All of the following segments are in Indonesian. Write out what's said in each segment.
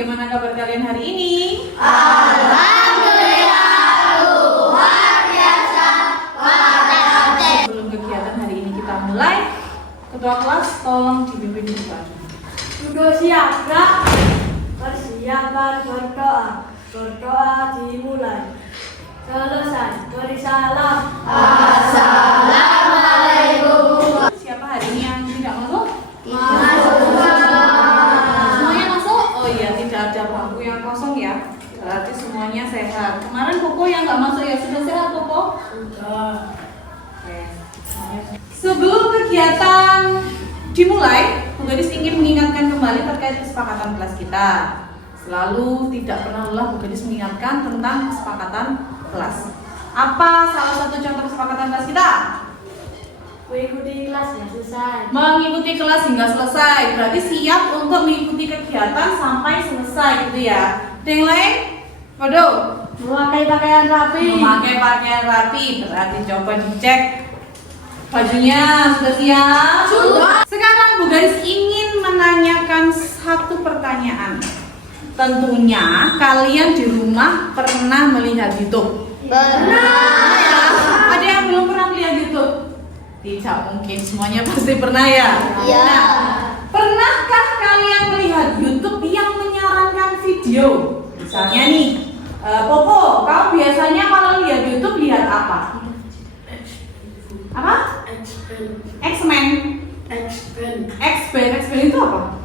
bagaimana kabar kalian hari ini? Alhamdulillah, luar biasa. Sebelum kegiatan hari ini kita mulai, ketua kelas tolong dipimpin di depan. Sudah siap, Kak? Persiapan berdoa. Berdoa dimulai. Selesai. Beri salam. Assalamualaikum. Siapa hari ini yang tidak masuk? Masuk. Semuanya masuk? Oh iya, tidak ada bangku yang kosong ya. Berarti semuanya sehat. Kemarin Koko yang nggak masuk ya, sudah sehat Koko? Sudah. Oke. Sebelum kegiatan dimulai, Bu Gadis ingin mengingatkan kembali terkait kesepakatan kelas kita. Selalu tidak pernah lelah Bu Gadis mengingatkan tentang kesepakatan kelas. Apa salah satu contoh kesepakatan kelas kita? Mengikuti kelas ya, selesai. Mengikuti kelas hingga selesai. Berarti siap untuk mengikuti kegiatan sampai selesai gitu ya. Ada yang lain? Waduh. Memakai pakaian rapi. Memakai pakaian rapi. Berarti coba dicek bajunya sudah siap? Sudah. Sekarang Bu Gadis ingin menanyakan satu pertanyaan. Tentunya kalian di rumah pernah melihat YouTube. Pernah. Ya. Ada yang belum pernah melihat YouTube? Tidak mungkin, semuanya pasti pernah ya. Iya. Nah, pernahkah kalian melihat YouTube yang menyarankan video? Misalnya nih, Popo, kamu biasanya kalau lihat YouTube lihat apa? Apa? X-Men. X-Men itu apa?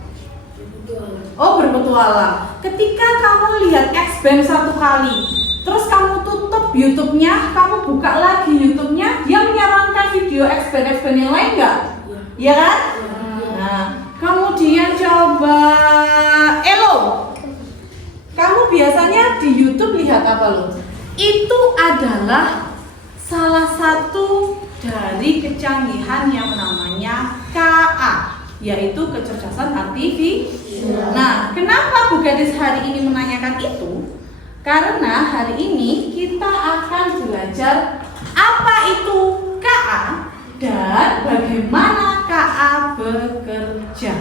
Oh, berpetualang. Ketika kamu lihat X-Men satu kali, terus kamu tutup YouTube-nya, kamu buka lagi YouTube-nya, dia menyarankan video X-Men yang lain nggak? Iya kan? Nah, kemudian coba Elo. Kamu biasanya di YouTube lihat apa lo? Itu adalah salah satu dari kecanggihan yang namanya KA, yaitu kecerdasan artifisial. Nah, kenapa Bu Gadis hari ini menanyakan itu? Karena hari ini kita akan belajar apa itu KA dan bagaimana KA bekerja.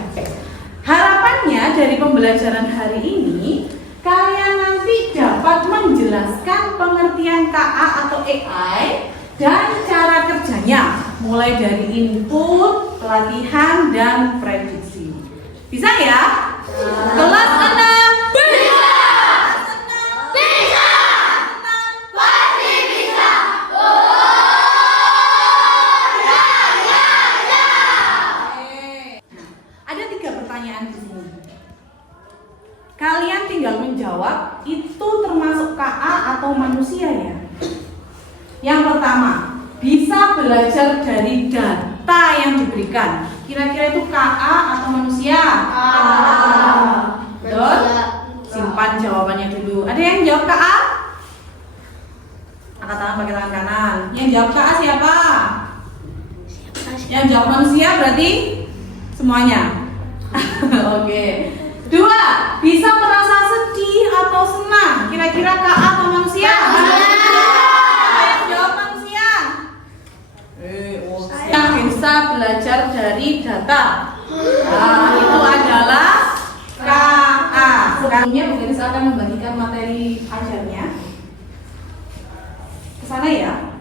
Harapannya dari pembelajaran hari ini kalian nanti dapat menjelaskan pengertian KA atau AI dan cara kerjanya, mulai dari input, pelatihan, dan prediksi. Bisa ya? Kelas 6 bisa! Bisa. Pasti bisa. Ada 3 pertanyaan di sini. Kalian tinggal menjawab itu termasuk KA atau manusia ya. Yang pertama, bisa belajar dari data yang diberikan. Kira-kira itu KA atau manusia? Betul? Simpan jawabannya dulu. Ada yang jawab KA? Angkat tangan pakai tangan kanan. Yang jawab KA siapa? Yang jawab manusia berarti semuanya. Oke. 2. Bisa merasa sedih atau senang. Kira-kira KA atau manusia? Yang jawab manusia. Yang bisa belajar dari data. Nah, itu adalah KA. Sebelumnya Bu Gadis akan membagikan materi ajarnya. Ke sana ya.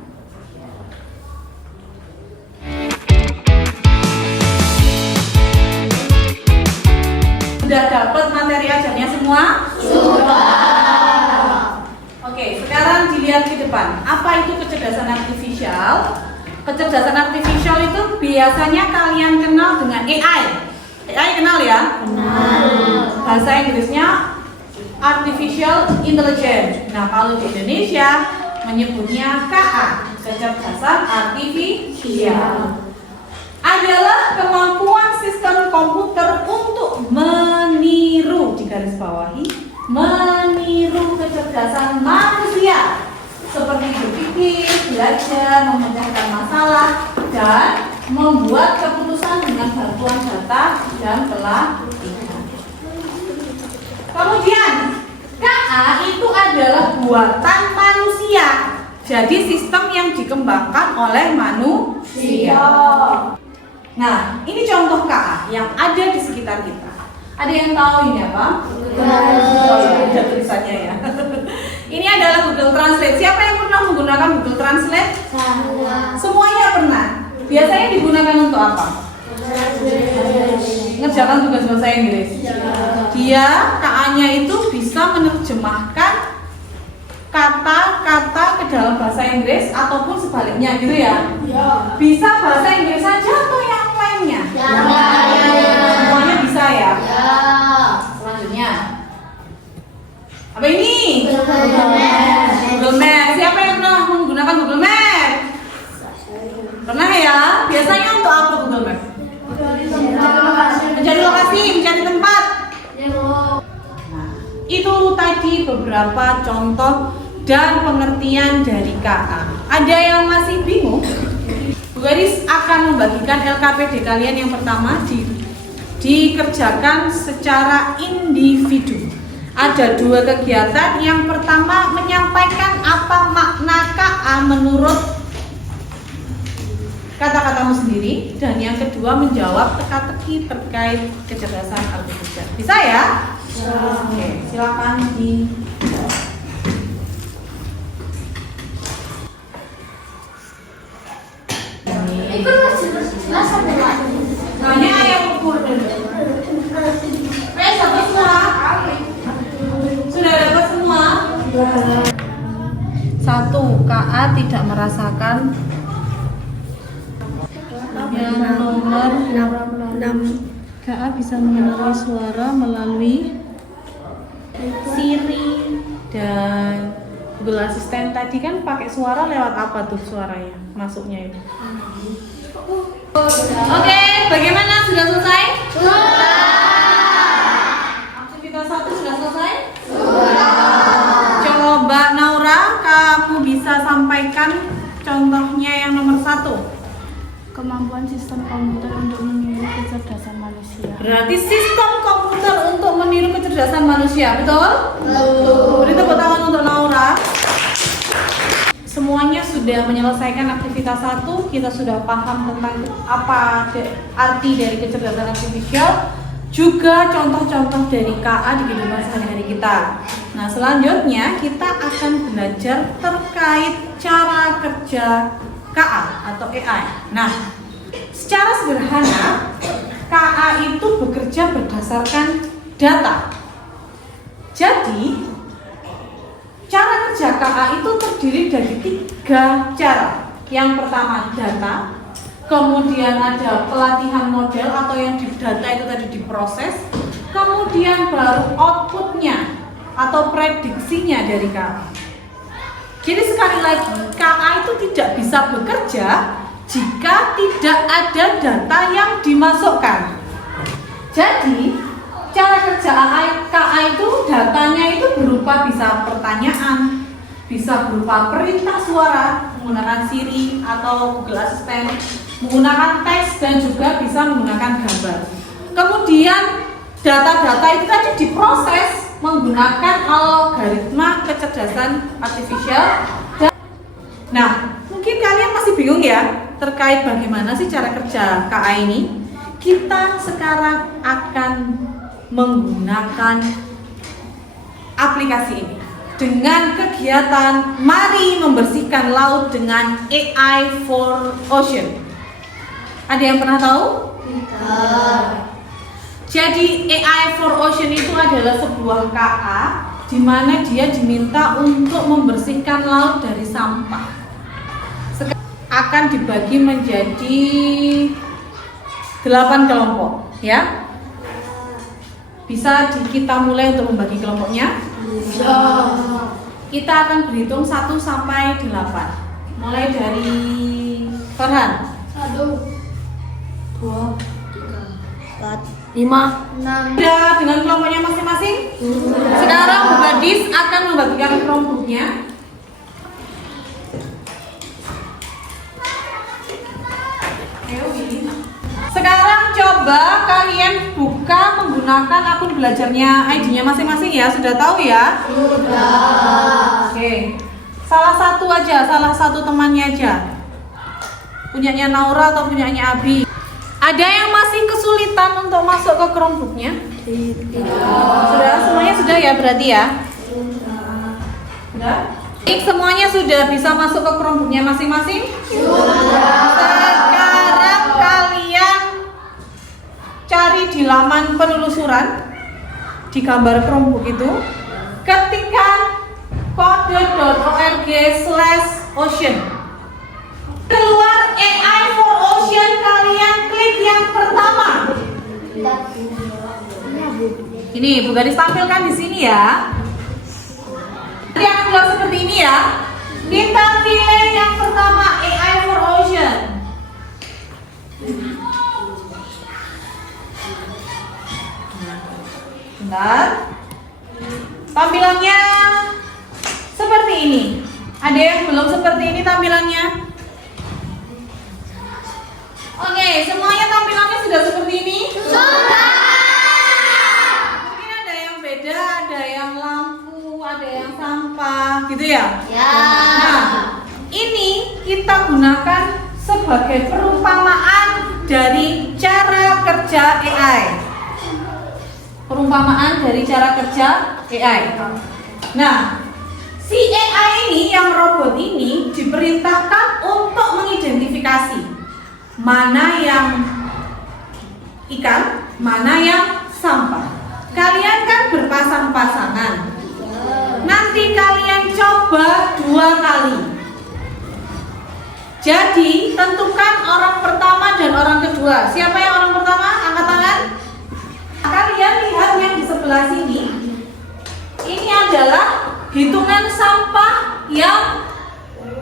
Sudah dapat materi ajarnya semua? Sudah. Oke, sekarang dilihat di depan. Apa itu kecerdasan artifisial? Kecerdasan artifisial itu biasanya kalian kenal dengan AI. AI kenal ya? Kenal. Bahasa Inggrisnya Artificial Intelligence. Nah, kalau di Indonesia menyebutnya KA, kecerdasan artifisial. Adalah kemampuan sistem komputer untuk meniru, di garis bawahi, meniru kecerdasan manusia seperti berpikir, belajar, memecahkan masalah, dan membuat keputusan dengan bantuan data dan pelatihan. Kemudian KA itu adalah buatan manusia, jadi sistem yang dikembangkan oleh manusia. Nah, ini contoh KA yang ada di sekitar kita. Ada yang tahu ini apa? Oh ya, ada tulisannya ya. Ini adalah Google Translate. Siapa yang pernah menggunakan Google Translate? Semuanya pernah. Biasanya digunakan untuk apa? Ngerjakan tugas bahasa Inggris. Dia KA-nya itu bisa menerjemahkan kata-kata ke dalam bahasa Inggris ataupun sebaliknya gitu ya. Bisa bahasa Inggris saja atau yang lainnya? Semuanya bisa ya. Selanjutnya apa ini? Google Maps. Siapa yang pernah menggunakan Google Maps? Pernah ya? Biasanya untuk apa Google Maps? Mencari lokasi, mencari tempat. Nah, itu tadi beberapa contoh dan pengertian dari KA. Ada yang masih bingung? Bu Gadis akan membagikan LKPD kalian yang pertama dikerjakan secara individu. Ada 2 kegiatan. Yang pertama menyampaikan apa makna KA menurut kata-katamu sendiri, dan yang kedua menjawab teka-teki terkait kecerdasan artifisial. Bisa ya? Oke, silakan di. Hanya yang ukur dulu. Dapat semua? Sudah dapat semua? 1. KA tidak merasakan. Yang nomor 6. KA bisa mengenali suara melalui Siri dan Google Assistant. Tadi kan pakai suara lewat apa tuh suaranya? Masuknya itu. Oke, bagaimana? Sudah selesai? Aktivitas 1 sudah selesai? Coba Naura, kamu bisa sampaikan contohnya yang nomor 1. Kemampuan sistem komputer untuk meniru kecerdasan manusia. Berarti sistem komputer untuk meniru kecerdasan manusia, betul? Betul. Beri tepuk tangan untuk Naura. Semuanya sudah menyelesaikan aktivitas 1. Kita sudah paham tentang apa arti dari kecerdasan artifisial, juga contoh-contoh dari KA di kehidupan sehari-hari kita. Nah, selanjutnya kita akan belajar terkait cara kerja KA atau AI. Nah, secara sederhana KA itu bekerja berdasarkan data. Jadi, cara kerja KA itu terdiri dari 3 cara. Yang pertama data, kemudian ada pelatihan model atau yang di data itu tadi diproses, kemudian baru outputnya atau prediksinya dari KA. Jadi sekali lagi, KA itu tidak bisa bekerja jika tidak ada data yang dimasukkan. Jadi cara kerja KA itu datanya itu berupa bisa pertanyaan, bisa berupa perintah suara menggunakan Siri atau Google Assistant, menggunakan teks, dan juga bisa menggunakan gambar. Kemudian data-data itu tadi diproses menggunakan algoritma kecerdasan artifisial. Nah, mungkin kalian masih bingung ya terkait bagaimana sih cara kerja KA ini. Kita sekarang akan menggunakan aplikasi ini dengan kegiatan Mari Membersihkan Laut dengan AI for Ocean. Ada yang pernah tahu? Jadi AI for Ocean itu adalah sebuah KA di mana dia diminta untuk membersihkan laut dari sampah. Akan dibagi menjadi 8 kelompok, ya. Bisa kita mulai untuk membagi kelompoknya? Bisa. Kita akan berhitung 1 sampai 8. Mulai dari Farhan. 1, 2, 3, 4, 5, 6. Sudah dengan kelompoknya masing-masing? Sekarang Bu Gadis akan membagikan kelompoknya. Sekarang coba kalian buka menggunakan akun belajarnya, ID-nya masing-masing ya. Sudah tahu ya? Sudah. Oke. Salah satu aja, salah satu temannya aja. Punyanya Naura atau punyanya Abi. Ada yang masih kesulitan untuk masuk ke Chromebook-nya? Sudah, semuanya sudah ya berarti ya? Sudah? Semuanya sudah bisa masuk ke Chromebook-nya masing-masing? Sekarang kalian cari di laman penelusuran di gambar Chromebook itu, ketikkan kode.org/ocean. Keluar AI for Ocean, kalian klik yang pertama. Ini Bu Gadis tampilkan di sini ya. Nanti akan keluar seperti ini ya. Kita pilih yang pertama, AI for Ocean. Bentar. Tampilannya seperti ini. Ada yang belum seperti ini tampilannya? Oke, semuanya tampilannya sudah seperti ini? Sudah. Mungkin ada yang beda, ada yang lampu, ada yang sampah, gitu ya? Ya. Nah, ini kita gunakan sebagai perumpamaan dari cara kerja AI. Perumpamaan dari cara kerja AI. Nah, si AI ini, yang robot ini diperintahkan untuk mengidentifikasi mana yang ikan, mana yang sampah. Kalian kan berpasang-pasangan. Nanti kalian coba 2 kali. Jadi tentukan orang pertama dan orang kedua. Siapa yang orang pertama? Angkat tangan. Kalian lihat yang di sebelah sini. Ini adalah hitungan sampah yang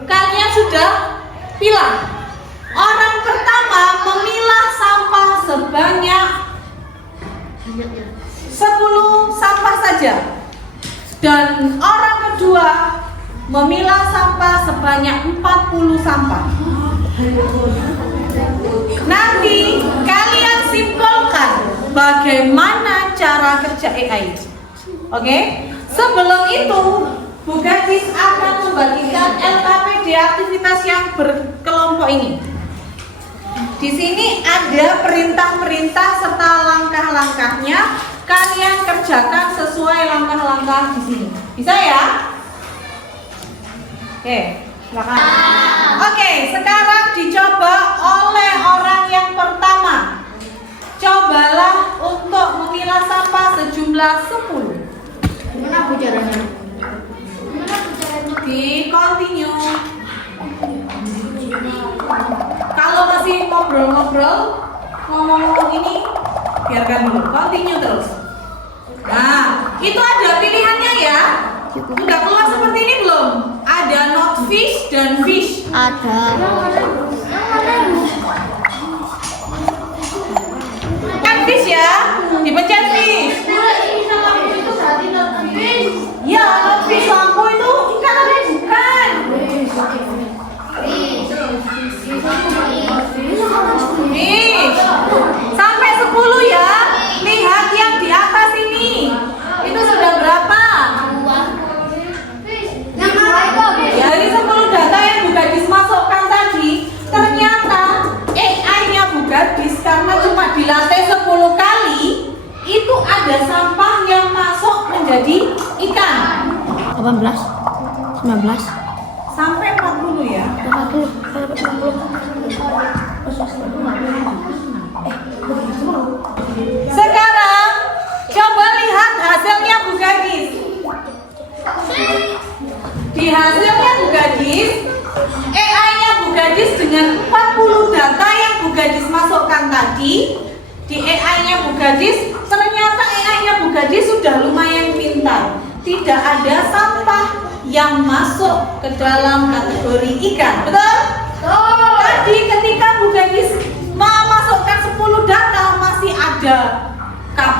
kalian sudah pilah. Orang pertama memilah sampah sebanyak 10 sampah saja. Dan orang kedua memilah sampah sebanyak 40 sampah. Nanti kalian simpulkan bagaimana cara kerja AI. Oke? Sebelum itu, Bu Gadis akan membagikan LKPD aktivitas yang berkelompok ini. Di sini ada perintah-perintah serta langkah-langkahnya. Kalian kerjakan sesuai langkah-langkah di sini. Bisa ya? Oke, silakan. Oke, sekarang dicoba oleh orang yang pertama. Cobalah untuk memilah sampah sejumlah 10. Gimana Bu caranya? Di continue. Kalau masih ngobrol-ngobrol, ngomong-ngomong ini, biarkan dulu. Continue terus. Nah, itu ada pilihannya ya. Udah keluar seperti ini belum? Ada not fish dan fish. Ada. Kan fish ya? Dipencet fish. Ya, not fish lampu itu ikan apa bukan? Fish. Sampai 10 ya. Lihat yang di atas ini. Itu sudah berapa? Dari 10 data yang Bu Gadis masukkan tadi, ternyata AI-nya Bu Gadis karena cuma dilatih 10 kali, itu ada sampah yang masuk menjadi ikan. 18, 19, Sampai 40 ya. 40, 50. Sekarang coba lihat hasilnya Bu Gadis. Di hasilnya Bu Gadis, AI-nya Bu Gadis dengan 40 data yang Bu Gadis masukkan tadi, di AI-nya Bu Gadis, ternyata AI-nya Bu Gadis sudah lumayan pintar. Tidak ada sampah yang masuk ke dalam kategori ikan. Betul? Tadi ketika Bu Gadis memasukkan 10 data, masih ada cup,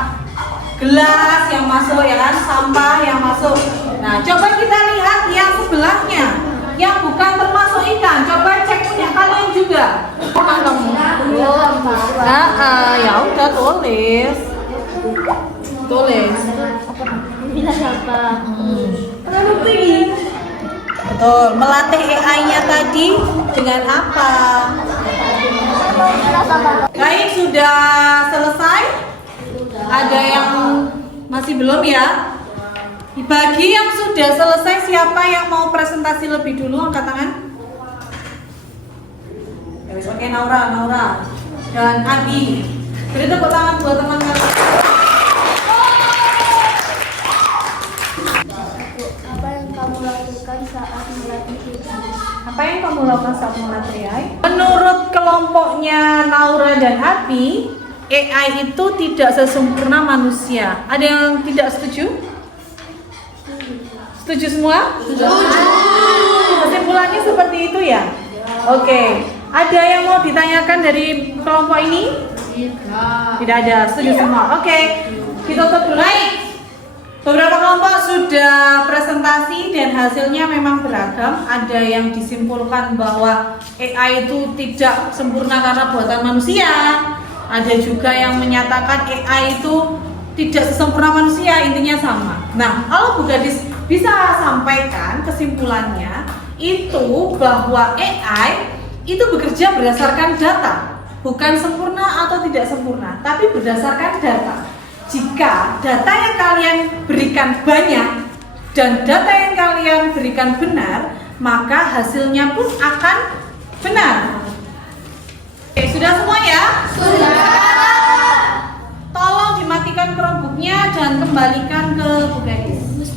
gelas yang masuk ya kan, sampah yang masuk. Nah, coba kita lihat yang sebelahnya, yang bukan termasuk ikan. Coba cek punya kalian juga. Ya udah tulis. Bisa siapa? Terlalu tinggi. Betul, melatih AI-nya tadi dengan apa? Baik, sudah selesai? Ada yang masih belum ya? Bagi yang sudah selesai, siapa yang mau presentasi lebih dulu? Angkat tangan. Ya, oke, Naura dan Abi. Beri tepuk tangan buat teman-teman. Apa yang kamu lakukan saat melatih AI? Apa yang kamu lakukan saat melatih AI? Menurut kelompoknya Naura dan Abi, AI itu tidak sesempurna manusia. Ada yang tidak setuju? Setuju semua? Setuju. Kesimpulannya seperti itu ya? Oke. Ada yang mau ditanyakan dari kelompok ini? Tidak ada. Setuju semua. Oke. Kita tutup dulu. Beberapa kelompok sudah presentasi dan hasilnya memang beragam. Ada yang disimpulkan bahwa AI itu tidak sempurna karena buatan manusia. Ada juga yang menyatakan AI itu tidak sesempurna manusia, intinya sama. Nah, kalau Bu Gadis bisa sampaikan kesimpulannya itu bahwa AI itu bekerja berdasarkan data, bukan sempurna atau tidak sempurna, tapi berdasarkan data. Jika data yang kalian berikan banyak dan data yang kalian berikan benar, maka hasilnya pun akan benar. Oke, sudah semua ya? Sudah. Tolong dimatikan Chromebook-nya dan kembalikan ke Bu Gadis.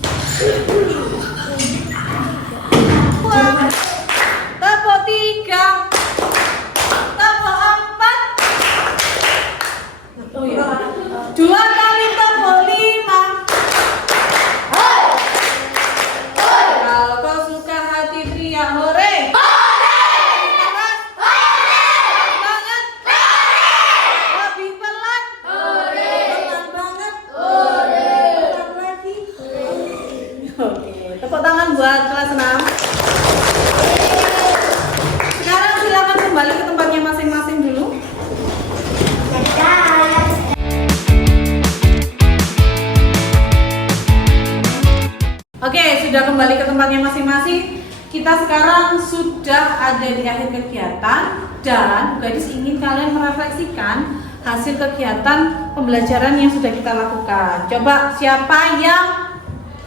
Tepuk 3, tepuk 4, oh iya, 2 kali tepuk 5. Kalau kau suka hati teriak hore. Tepuk tangan buat kelas 6. Sekarang silakan kembali ke tempatnya masing-masing dulu. Oke, sudah kembali ke tempatnya masing-masing. Kita sekarang sudah ada di akhir kegiatan dan Bu Gadis ingin kalian merefleksikan hasil kegiatan pembelajaran yang sudah kita lakukan. Coba siapa yang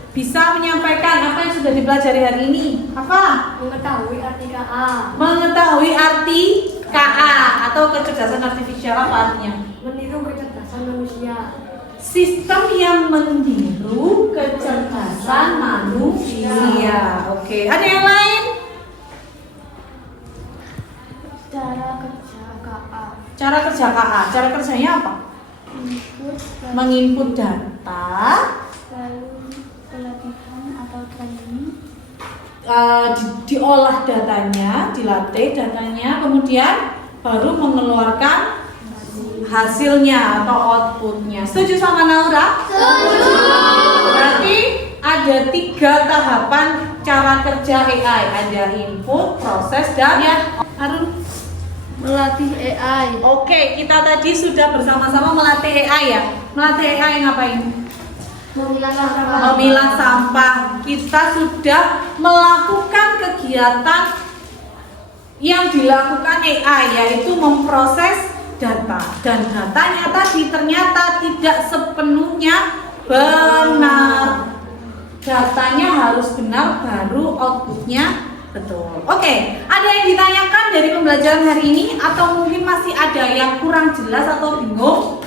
bisa menyampaikan apa yang sudah dipelajari hari ini? Apa? Mengetahui arti KA. Mengetahui arti KA atau kecerdasan artifisial, apa artinya? Meniru kecerdasan manusia. Sistem yang meniru kecerdasan manusia. Oke, ada yang lain? Cara kerja KA. Cara kerja KA, cara kerjanya apa? Input, Menginput data, lalu pelatihan atau training. diolah datanya, dilatih datanya, kemudian baru mengeluarkan hasilnya atau outputnya. Setuju sama Naura? Setuju. Berarti ada 3 tahapan cara kerja AI. Ada input, proses, dan harus Melatih AI. Oke, kita tadi sudah bersama-sama melatih AI ya. Melatih AI ngapain? Memilah sampah. Memilah sampah. Kita sudah melakukan kegiatan yang dilakukan AI, yaitu memproses data, dan datanya tadi ternyata tidak sepenuhnya benar. Datanya harus benar baru outputnya betul. Oke, ada yang ditanyakan dari pembelajaran hari ini atau mungkin masih ada yang kurang jelas atau bingung?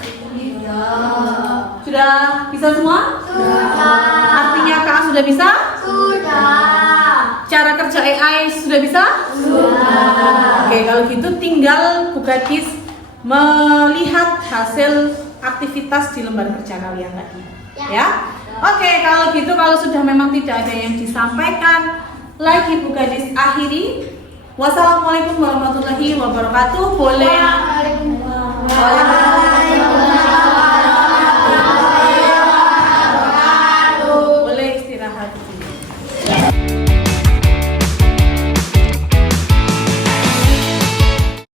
Sudah bisa semua? Sudah. Artinya KA sudah bisa? Sudah. Cara kerja AI sudah bisa? Sudah. Oke, kalau gitu tinggal Bu Gadis melihat hasil aktivitas di lembar kerja kalian tadi. Ya? Oke, kalau gitu kalau sudah memang tidak ada yang disampaikan lagi, Bu Gadis akhiri. Wassalamualaikum warahmatullahi wabarakatuh. Boleh. Waalaikumsalam. Waalaikumsalam.